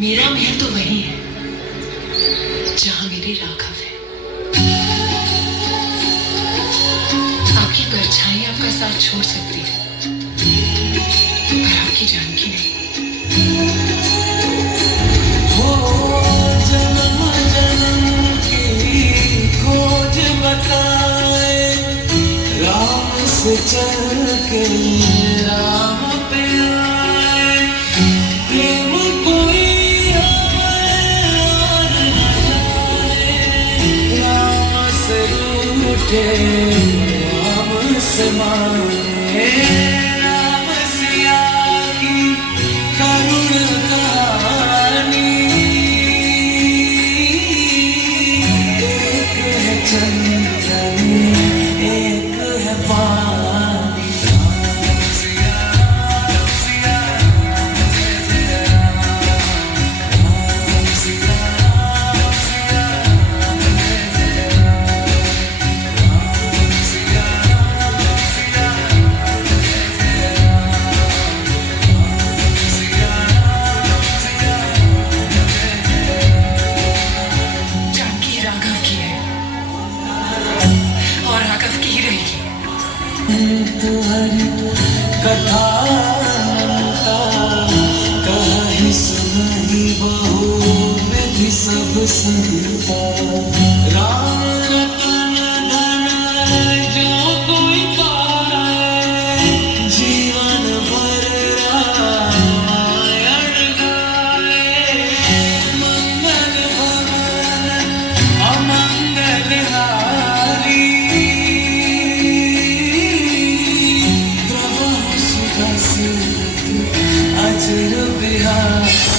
मेरा महल तो वही है जहां मेरे राघव है। आपकी परछाई आपका साथ छोड़ सकती है, पर आपकी जानकी नहीं। हो जन्म जन्म की खोज बताए, राम से चल के राम पे आए। प्रेम कोई आए और न जाए, राम से रूठे राम से माने। राम सिया की करुण कहानी, एक है चंदन एक है पानी। राम सिया सिया जय जय राम। राम सिया सिया जय जय राम। राम सिया सिया जय जय राम। राम सिया सिया जय जय राम। जानकी राघव की है और राघव की ही रहेगी। तुम्हारी कथा अनंता, कहीं सुनही बहु विधि सब संता। राम रतन धन जो कोई पाए, जीवन भर रामायण गाए। मंगल भवन अमंगल हारी, द्रवहु सुधा सुत अजर बिहारी।